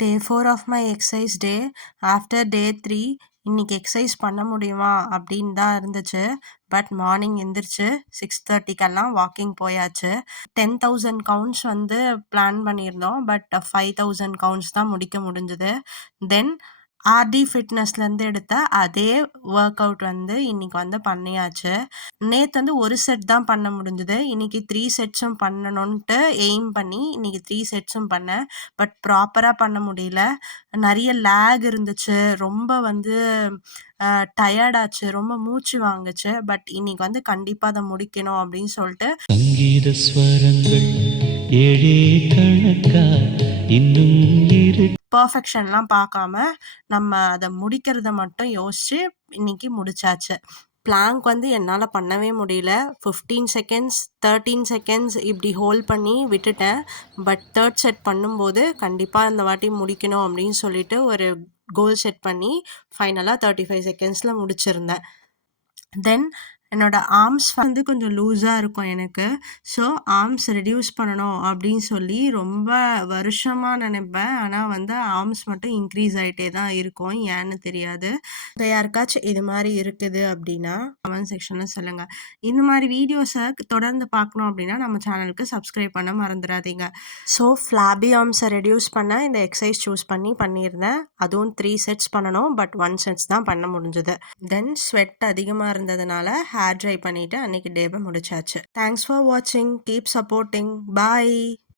Day 4 of my exercise day. After day 3 இன்னைக்கு exercise பண்ண முடியுமா அப்படின்னு தான் இருந்துச்சு. பட் மார்னிங் எந்திரிச்சு 6:30க்கெல்லாம் வாக்கிங் போயாச்சு. 10,000 கவுண்ட்ஸ் வந்து பிளான் பண்ணியிருந்தோம். பட் 5,000 கவுண்ட்ஸ் தான் முடிக்க முடிஞ்சது. தென் ஆர்டி ஃபிட்னஸ்லேருந்து எடுத்த அதே ஒர்க் அவுட் வந்து இன்னைக்கு வந்து பண்ணியாச்சு. நேற்று வந்து ஒரு செட் தான் பண்ண முடிஞ்சது. இன்னைக்கு 3 செட்ஸும் பண்ணணுன்ட்டு எய்ம் பண்ணி இன்னைக்கு 3 செட்ஸும் பண்ணேன். பட் ப்ராப்பராக பண்ண முடியல. நிறைய லேக் இருந்துச்சு. ரொம்ப வந்து டயர்டாச்சு. ரொம்ப மூச்சு வாங்குச்சு. பட் இன்னைக்கு வந்து கண்டிப்பாக அதை முடிக்கணும் அப்படின்னு சொல்லிட்டு சங்கீத ஸ்வரங்கள் ஏழே கணக்கா இன்னும் இரு பர்ஃபெக்ஷன்லாம் பார்க்காம நம்ம அதை முடிக்கிறத மட்டும் யோசிச்சு இன்னைக்கு முடிச்சாச்சு. பிளாங்க் வந்து என்னால் பண்ணவே முடியல. 15 செகண்ட்ஸ் 13 செகண்ட்ஸ் இப்படி ஹோல்ட் பண்ணி விட்டுட்டேன். பட் தேர்ட் செட் பண்ணும்போது கண்டிப்பாக இந்த வாட்டி முடிக்கணும் அப்படின்னு சொல்லிட்டு ஒரு கோல் செட் பண்ணி ஃபைனலாக 35 செகண்ட்ஸில் முடிச்சிருந்தேன். தென் என்னோட ஆர்ம்ஸ் வந்து கொஞ்சம் லூஸாக இருக்கும் எனக்கு. ஸோ ஆர்ம்ஸ் ரெடியூஸ் பண்ணணும் அப்படின்னு சொல்லி ரொம்ப வருஷமாக நினைப்பேன். ஆனால் வந்து ஆர்ம்ஸ் மட்டும் இன்க்ரீஸ் ஆகிட்டே தான் இருக்கும். ஏன்னு தெரியாது. யாருக்காச்சும் இது மாதிரி இருக்குது அப்படின்னா கமெண்ட் செக்ஷனில் சொல்லுங்கள். இந்த மாதிரி வீடியோஸை தொடர்ந்து பார்க்கணும் அப்படின்னா நம்ம சேனலுக்கு சப்ஸ்கிரைப் பண்ண மறந்துடாதீங்க. ஸோ ஃப்ளாபி ஆர்ம்ஸை ரெடியூஸ் பண்ண இந்த எக்ஸசைஸ் சூஸ் பண்ணியிருந்தேன். அதுவும் 3 செட்ஸ் பண்ணணும். பட் 1 செட்ஸ் தான் பண்ண முடிஞ்சது. தென் ஸ்வெட் அதிகமாக இருந்ததுனால ஹேர் ட்ரை பண்ணிவிட்டு அன்றைக்கி டேவை முடிச்சாச்சு. தேங்க்ஸ் ஃபார் வாட்சிங். Keep supporting. பாய்.